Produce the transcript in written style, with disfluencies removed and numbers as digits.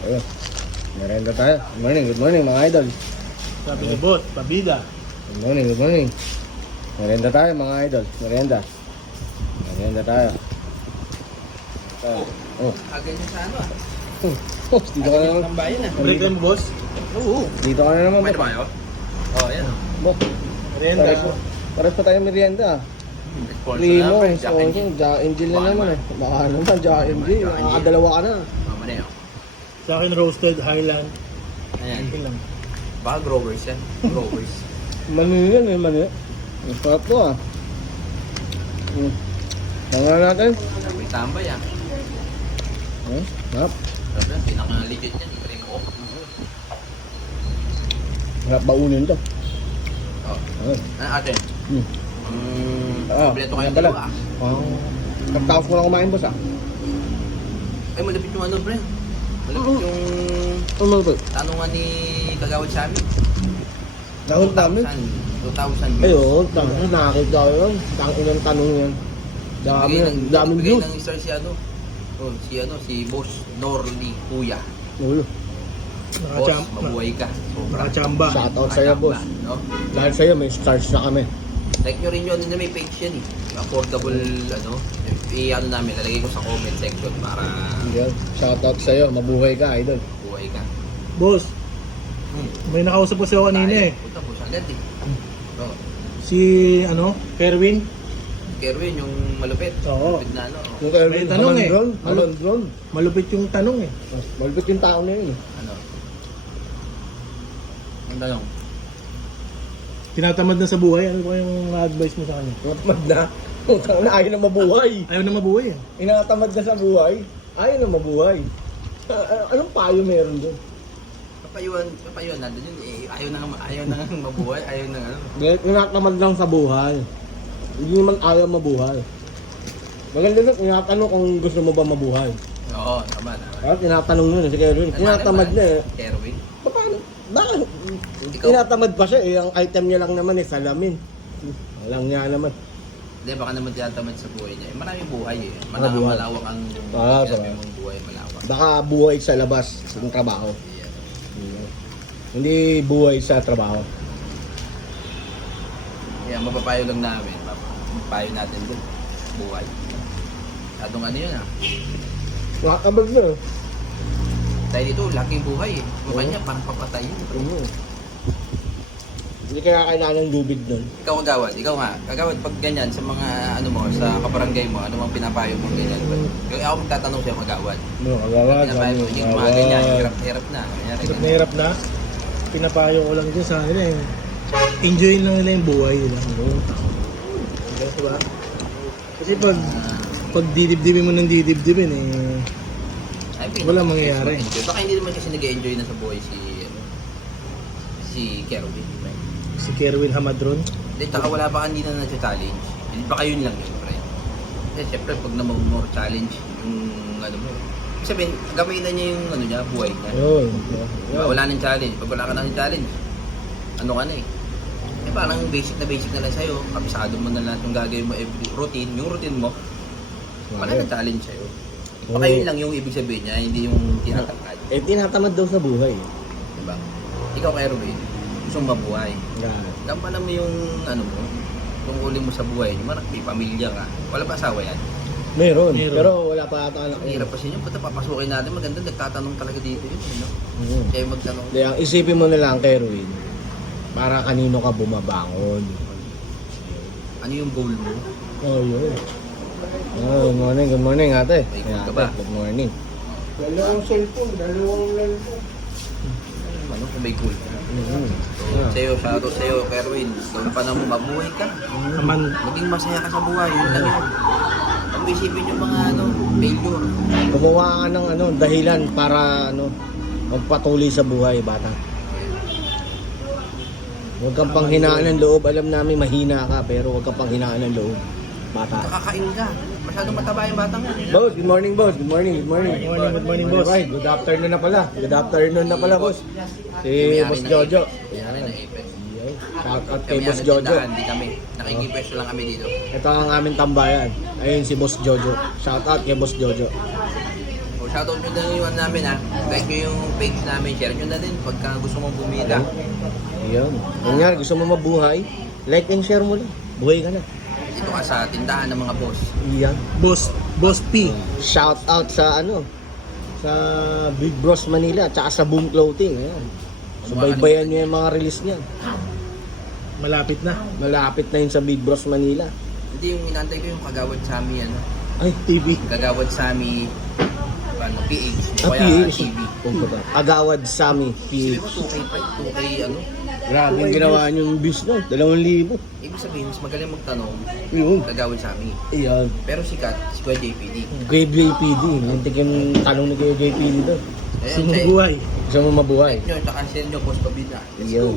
Ayun. Merenda tayo. Good morning mga idol. Sabi ni Boss, pabida. Good morning. Merenda tayo mga idol. Merenda tayo. Oh. Agad yung sa ano ah. Oh, dito ka na naman. Ang bayan ah. Break time mo, Boss? Oo. Dito ka na naman. May tabayo? Oo, yan. Bo. Merienda. Pares pa tayo merienda. Primo, sponsor, Jack Angel na naman eh. Baka naman, Jack Angel. Nakakadalawa ka na. Mama na yun. Sa akin, roasted Highland. Ayan. Okay lang. Baka growers yan. Growers. Mani yan eh, mani. Ang sarap to ah. Tangan natin. May tambay ah. Sarap. Sabi lang, pinaka-legit yan. Primo. Sarap baunin to. Oo. Ayun. Ano ate? Ah, Kompleto yan kayong pala. dalawa ah. Tapos ko lang kumain boss ah. Ay, malapit yung ano, pre. Malapit yung Ano ba? tanungan ni Kagawad sa amin. Dahon namin. 2,000. Ay oo, nakakita ko yun. Inang tanong yan. Daming Bigay views. ng star si ano. Oh, si Boss Norly Kuya. Ulo. Boss, mabuhay ka. Sobra. Nakachamba. Shoutout sa'yo boss. No? Dahil sa'yo may stars na kami. Like nyo rin yun na may page yan eh. Affordable, ano. I-ano namin, lalagay ko sa comment section para Yan. Shoutout sa'yo, mabuhay ka idol. buhay ka. Boss, may nakausap po siya kanina eh. Punta po siya agad eh. Oh. Si, Kerwin. Kerwin, yung malupit. Oo. Malupit na ano. Yung kaya May tanong eh. Hamandron. Malupit yung tanong eh. Malupit yung tao na yun. Ano? Ang tanong. Tinatamad na sa buhay. Ano ba yung advice mo sa kanya? Matamad na. Utang na ayaw na mabuhay. Ayaw na mabuhay eh. Inatamad na sa buhay. Ayaw na mabuhay. Anong payo meron doon? Papayuan natin yun eh. Ayaw na nga mabuhay, ayaw na ano. Inatamad lang sa buhay. Hindi naman ayaw mabuhay. Maganda na, tinatanong kung gusto mo ba mabuhay. Oo, tama. Kaya tinatanong nun si Kerwin. Tinatamad na eh. Kerwin? Paano? Bakit? Ikaw? Tinatamad pa siya eh. Ang item niya lang naman eh, salamin. Walang niya naman. Hindi, baka naman tinatamad sa buhay niya. Maraming buhay eh. Buhay. Malawak ang Ah, sabi so. mong buhay, malawak. Baka buhay sa labas ng trabaho. Yeah. Hindi buhay sa trabaho. Kaya mapapayo lang namin. Mapapayo natin doon. Buhay. Atong ano yun ah. Nakakamag na. Dahil dito, laking buhay eh. Mukha niya parang papatay yun. Hindi kaya kailangan ng lubid nun. Ikaw kagawad, ikaw nga. Kagawad, pag ganyan sa mga ano mo, sa kabarangay mo, ano mang pinapayo mo ganyan. Kaya ako magtatanong siya kagawad. No, agawad. Pinapayo mo, yung mga ganyan, hirap na. Kanyari, Hirap na hirap na. Pinapayo ko lang dyan sa nila eh. Enjoy lang nila yung buhay nila. Diba? Kasi pag didibdibin mo ng didibdibin eh, wala mangyayari. Baka hindi naman kasi nag-enjoy na sa buhay si Kerwin. si Kerwin Hamadron. Hindi, taka wala pa hindi na nasa-challenge. Hindi baka yun lang yun, pre. Kasi syempre, pag na more challenge, yung ano mo. Ibig sabihin, gamay na niya yung ano niya, buhay niya. Yun. Diba, wala nang challenge. Pag wala ka nang challenge, ano ka na eh. Eh parang basic na lang sa'yo. Kabisado mo na lahat yung gagawin mo, every routine. Yung routine mo, wala nang challenge sa'yo. Baka yun lang yung ibig sabihin niya, hindi yung tinatangkad. Eh, tinatamad daw sa buhay. Diba? Ikaw, Kerwin, gusto mong mabuhay. Yan. Gampanan mo yung ano mo, kung uli mo sa buhay, yung may pamilya ka. Wala pa asawa yan. Meron. Meron. Pero wala pa ata anak. Ang hirap pa siya yun. Punta papasukin natin. Maganda, nagtatanong talaga dito yun. No? Kaya magtanong. Hindi, ang isipin mo na lang, Kerwin, para kanino ka bumabangon. Ano yung goal mo? Oh, yun. Oh, good morning ate. May goal ka Ate, ba? good morning. Dalawang cellphone, dalawang cellphone. Ano kung may goal ka? So, sa'yo, shoutout sa'yo, Kerwin. Kung paano mo mabuhay ka, Naman, maging masaya ka sa buhay. Yun lang yun. Ang isipin yung mga failure. Gumawa ka ng dahilan para magpatuloy sa buhay, bata. Huwag kang panghinaan ng loob. Alam namin mahina ka, pero huwag kang panghinaan ng loob, bata. Nakakain ka. Masyadong mataba yung batang yan. Boss, good morning, boss. Good morning, good morning. good morning, boss. Alright, good afternoon na pala. Good afternoon na pala, boss. Si Boss Jojo. May-ari ng Apex. Shoutout kay Kami Boss ang Jojo. tindahan, hindi kami. Nakikipwesto lang kami dito. Ito ang aming tambayan. Ayun si Boss Jojo. Shoutout kay Boss Jojo. shoutout nyo na yung ano namin ha. Like nyo yung page namin, share nyo na din pagka gusto mong bumida. Ayun. Kunyari, gusto mo mabuhay, like and share mo lang. Buhay ka na. Dito ka sa tindahan ng mga boss. Iyan. Boss P. Shout out sa sa Big Bros Manila at saka sa Boom Clothing. Ayan. Subaybayan nyo yung mga release niya. Malapit na. Malapit na yun sa Big Bros Manila. Hindi yung inantay ko yung Kagawad Sami ano. Ay, TV. Kagawad Sami ano, PH. O kaya PH. TV. Agawad Sami Sabi PH. mo 2K pa, 2K ano. Grabe yung ginawa nyo yung bis na. 2,000. Ibig sabihin, mas magaling magtanong, Yun. Kagawad Sami. Iyan. Pero sikat, si Kuya JPD. Kuya JPD. Lintik yung tanong ni Kuya JPD doon. Ayun, Sumubuhay. Gusto mo mabuhay? Nyo, tsaka share nyo, post pa bida. Let's Iyan. go.